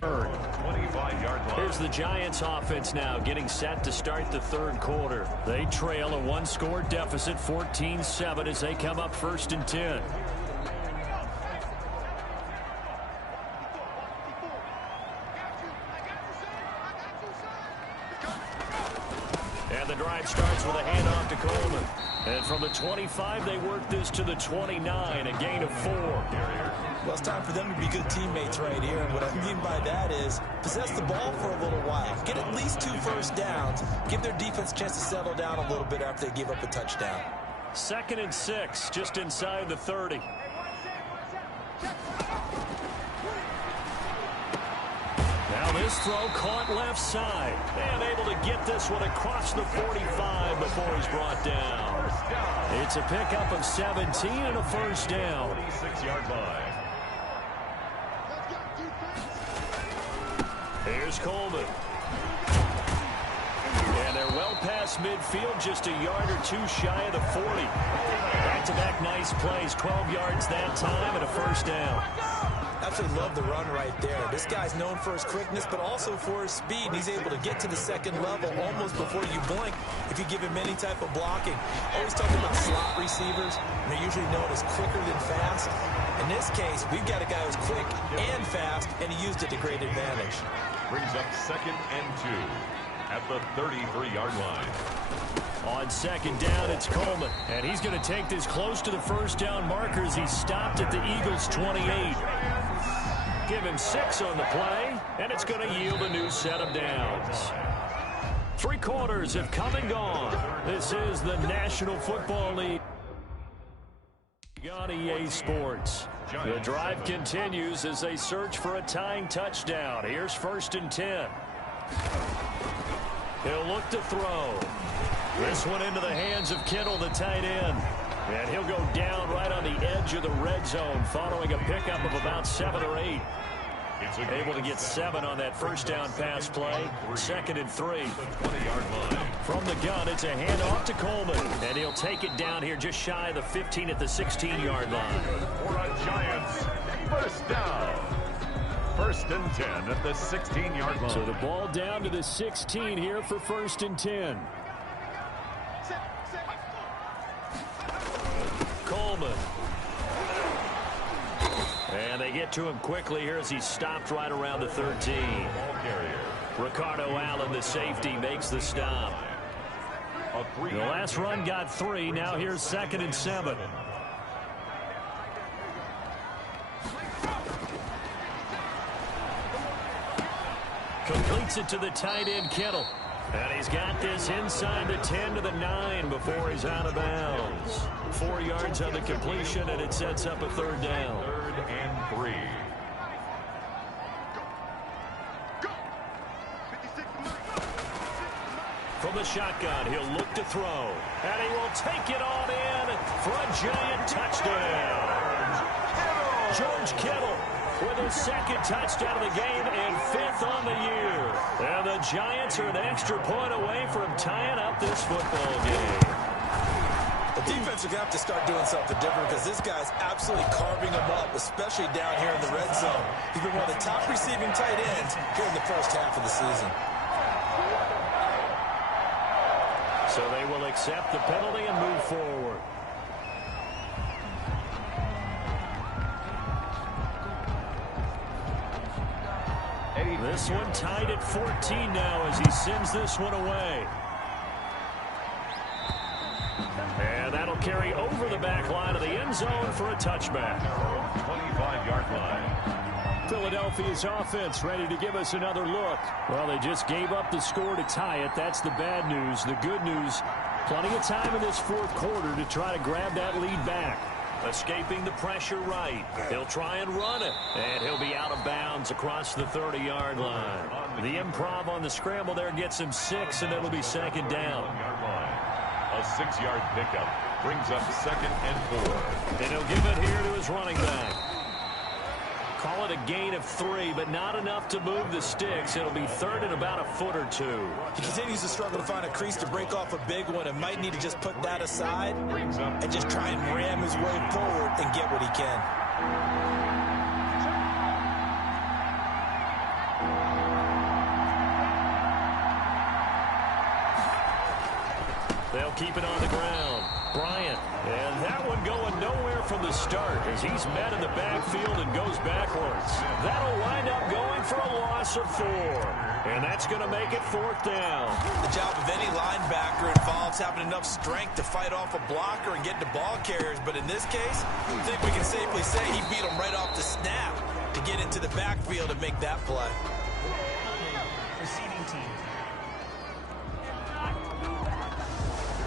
25-yard line. Here's the Giants offense now getting set to start the third quarter. They trail a one-score deficit, 14-7, as they come up 1st and 10. And the drive starts with a handoff to Coleman. And from the 25, they work this to the 29, a gain of 4. Well, it's time for them to be good teammates right here. And what I mean by that is possess the ball for a little while. Get at least 2 first downs. Give their defense a chance to settle down a little bit after they give up a touchdown. 2nd and 6, just inside the 30. Now this throw caught left side. And able to get this one across the 45 before he's brought down. It's a pickup of 17 and a first down. 26-yard line. Here's Coleman. And they're well past midfield, just a yard or 2 shy of the 40. Back-to-back nice plays, 12 yards that time and a first down. Absolutely love the run right there. This guy's known for his quickness, but also for his speed. And he's able to get to the second level almost before you blink if you give him any type of blocking. Always talking about slot receivers, and they're usually known as quicker than fast. In this case, we've got a guy who's quick and fast, and he used it to great advantage. Brings up 2nd and 2 at the 33-yard line. On 2nd down, it's Coleman. And he's going to take this close to the first down marker as he stopped at the Eagles' 28. Give him 6 on the play, and it's going to yield a new set of downs. 3 quarters have come and gone. This is the National Football League on EA Sports. The drive continues as they search for a tying touchdown. Here's 1st and 10. He'll look to throw. This one into the hands of Kittle, the tight end. And he'll go down right on the edge of the red zone following a pickup of about 7 or 8. Able to get 7 on that first down pass play. 2nd and 3. From the gun, it's a handoff to Coleman. And he'll take it down here just shy of the 15 at the 16-yard line. For a Giants first down. 1st and 10 at the 16-yard line. So the ball down to the 16 here for 1st and 10. Coleman. And they get to him quickly here as he stopped right around the 13. Ricardo Allen, the safety, makes the stop. The last run got 3. Now here's 2nd and 7. Completes it to the tight end, Kittle. And he's got this inside the 10 to the 9 before he's out of bounds. 4 yards on the completion, and it sets up a 3rd down. 3rd and 3. From the shotgun, he'll look to throw. And he will take it on in for a Giant touchdown. George Kittle with his 2nd touchdown of the game and 5th on the year. And the Giants are an extra point away from tying up this football game. The defense are going to have to start doing something different because this guy's absolutely carving them up, especially down here in the red zone. He's been one of the top receiving tight ends here in the first half of the season. So they will accept the penalty and move forward. This one tied at 14 now as he sends this one away. And that'll carry over the back line of the end zone for a touchback. 25-yard line. Philadelphia's offense ready to give us another look. Well, they just gave up the score to tie it. That's the bad news. The good news, plenty of time in this 4th quarter to try to grab that lead back. Escaping the pressure right. He'll try and run it. And he'll be out of bounds across the 30-yard line. The improv on the scramble there gets him 6, and it'll be 2nd down. A 6-yard pickup brings up 2nd and 4. And he'll give it here to his running back. Call it a gain of 3, but not enough to move the sticks. It'll be 3rd and about a foot or 2. He continues to struggle to find a crease to break off a big one and might need to just put that aside and just try and ram his way forward and get what he can. They'll keep it on the ground. Bryant. And that one going nowhere from the start as he's met in the backfield and goes backwards. That'll wind up going for a loss of 4. And that's going to make it 4th down. The job of any linebacker involves having enough strength to fight off a blocker and get to ball carriers. But in this case, I think we can safely say he beat him right off the snap to get into the backfield and make that play. Receiving team.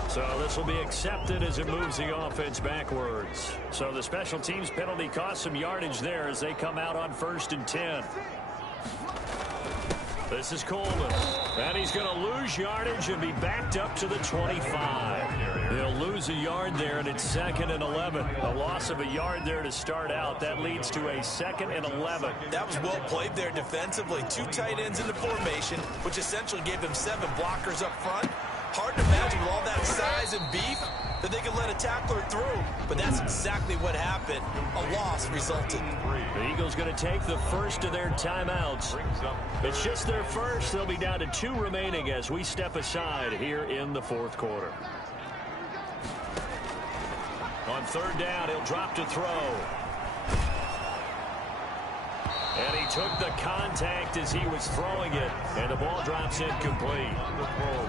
So this will be accepted as it moves the offense backwards. So the special teams penalty cost some yardage there as they come out on 1st and 10. This is Coleman. And he's going to lose yardage and be backed up to the 25. He'll lose a yard there, and it's 2nd and 11. A loss of a yard there to start out. That leads to a 2nd and 11. That was well played there defensively. 2 tight ends in the formation, which essentially gave them 7 blockers up front. Hard to imagine with all that size and beef that they could let a tackler through. But that's exactly what happened. A loss resulted. The Eagles going to take the first of their timeouts. It's just their first. They'll be down to 2 remaining as we step aside here in the 4th quarter. On 3rd down, he'll drop to throw. And he took the contact as he was throwing it, and the ball drops incomplete.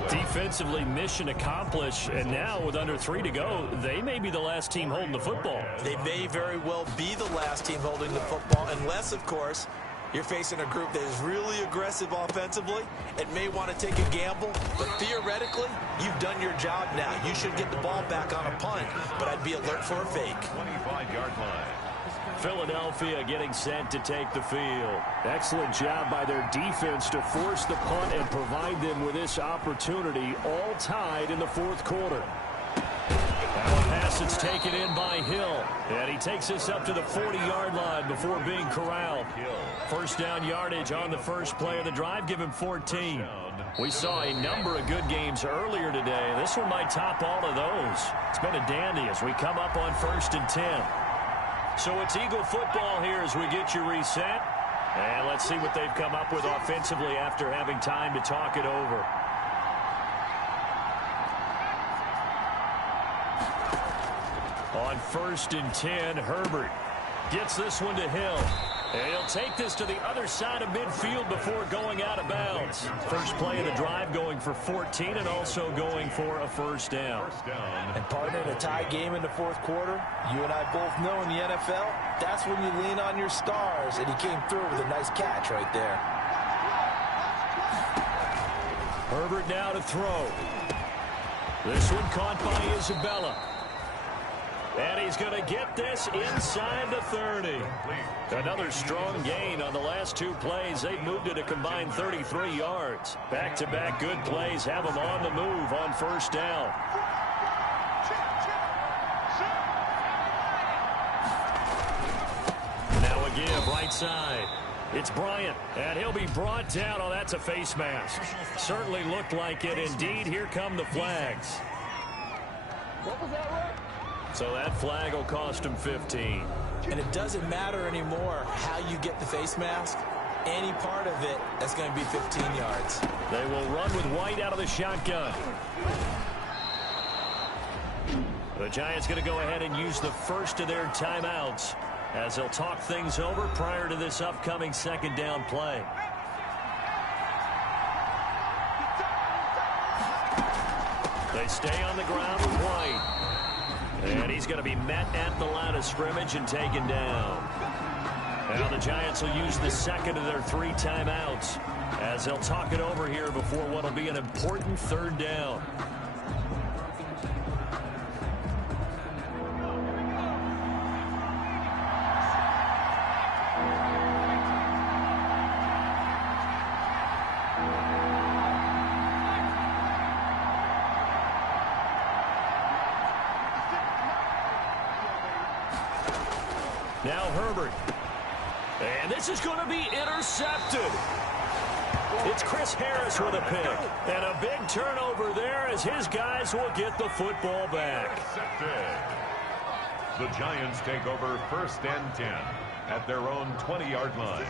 Defensively, mission accomplished, and now with under 3 to go, they may be the last team holding the football. They may very well be the last team holding the football, unless, of course, you're facing a group that is really aggressive offensively and may want to take a gamble. But theoretically, you've done your job now. You should get the ball back on a punt, but I'd be alert for a fake. 25-yard line. Philadelphia getting set to take the field. Excellent job by their defense to force the punt and provide them with this opportunity, all tied in the 4th quarter. Now a pass that's taken in by Hill, and he takes this up to the 40-yard line before being corralled. 1st down yardage on the first play of the drive, give him 14. We saw a number of good games earlier today. This one might top all of those. It's been a dandy as we come up on 1st and 10. So it's Eagle football here as we get you reset. And let's see what they've come up with offensively after having time to talk it over. On 1st and 10, Herbert gets this one to Hill. And he'll take this to the other side of midfield before going out of bounds. First play of the drive going for 14 and also going for a 1st down. And partner, in a tie game in the 4th quarter, you and I both know in the NFL, that's when you lean on your stars, and he came through with a nice catch right there. Herbert now to throw. This one caught by Isabella. And he's going to get this inside the 30. Another strong gain on the last 2 plays. They've moved it a combined 33 yards. Back-to-back good plays have them on the move on 1st down. Now again, right side. It's Bryant, and he'll be brought down. Oh, that's a face mask. Certainly looked like it. Indeed, here come the flags. What was that, Rick? So that flag will cost him 15. And it doesn't matter anymore how you get the face mask. Any part of it, that's going to be 15 yards. They will run with White out of the shotgun. The Giants going to go ahead and use the first of their timeouts as they'll talk things over prior to this upcoming 2nd down play. They stay on the ground with White. And he's going to be met at the line of scrimmage and taken down. Now the Giants will use the 2nd of their 3 timeouts as they'll talk it over here before what will be an important 3rd down. Now Herbert. And this is going to be intercepted. It's Chris Harris with a pick. And a big turnover there as his guys will get the football back. The Giants take over 1st and 10 at their own 20-yard line.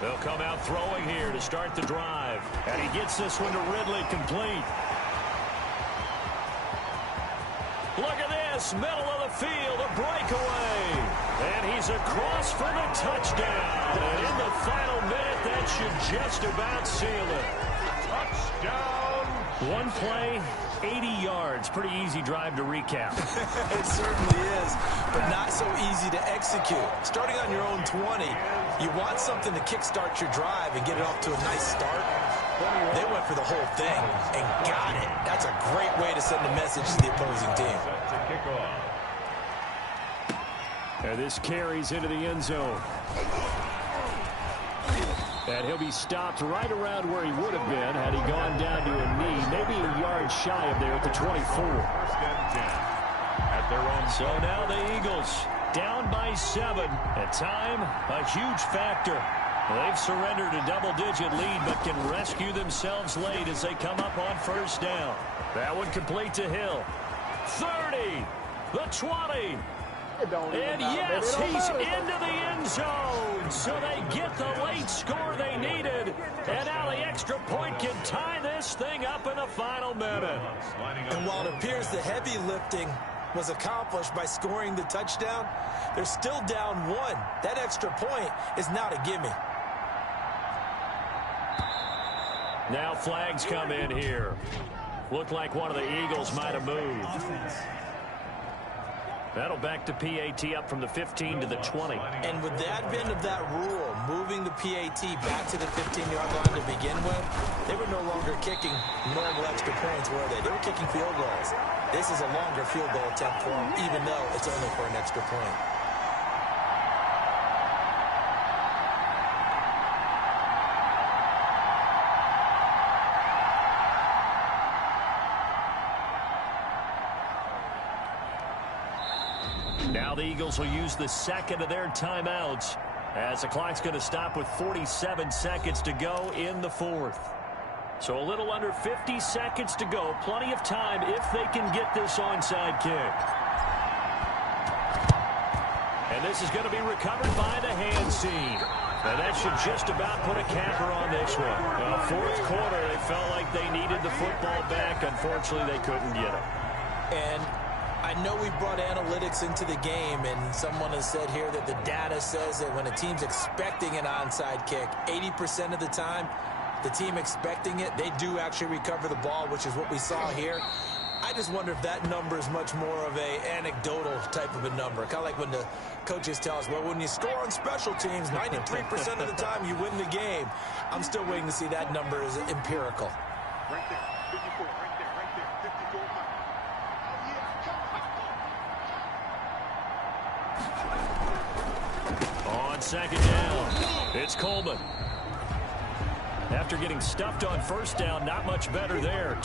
They'll come out throwing here to start the drive. And he gets this one to Ridley complete. this, middle of the field, a breakaway. And he's across for the touchdown. And in the final minute, that should just about seal it. Touchdown. One play, 80 yards. Pretty easy drive to recap. It certainly is, but not so easy to execute. Starting on your own 20, you want something to kickstart your drive and get it off to a nice start. They went for the whole thing and got it. That's a great way to send a message to the opposing team. To kick off. And this carries into the end zone. And he'll be stopped right around where he would have been had he gone down to a knee, maybe a yard shy of there at the 24. First and 10 at their own. So now the Eagles down by 7. At time, a huge factor. They've surrendered a double-digit lead, but can rescue themselves late as they come up on first down. That one complete to Hill. 30, the 20. And yes, he's into the end zone. So they get the late score they needed. And now the extra point can tie this thing up in the final minute. And while it appears the heavy lifting was accomplished by scoring the touchdown, they're still down 1. That extra point is not a gimme. Now flags come in here. Looked like one of the Eagles might have moved. That'll back to PAT up from the 15 to the 20. And with the advent of that rule, moving the PAT back to the 15-yard line to begin with, they were no longer kicking normal extra points, were they? They were kicking field goals. This is a longer field goal attempt for them, even though it's only for an extra point. Now the Eagles will use the second of their timeouts as the clock's going to stop with 47 seconds to go in the fourth. So a little under 50 seconds to go. Plenty of time if they can get this onside kick. And this is going to be recovered by the hands team. And that should just about put a capper on this one. Well, fourth quarter, they felt like they needed the football back. Unfortunately, they couldn't get it. And I know we brought analytics into the game, and someone has said here that the data says that when a team's expecting an onside kick, 80% of the time, the team expecting it, they do actually recover the ball, which is what we saw here. I just wonder if that number is much more of a anecdotal type of a number. Kind of like when the coaches tell us, well, when you score on special teams, 93% of the time you win the game. I'm still waiting to see that number is empirical. Right there, 54, right there, 54. On second down, it's Coleman. After getting stuffed on first down, not much better there.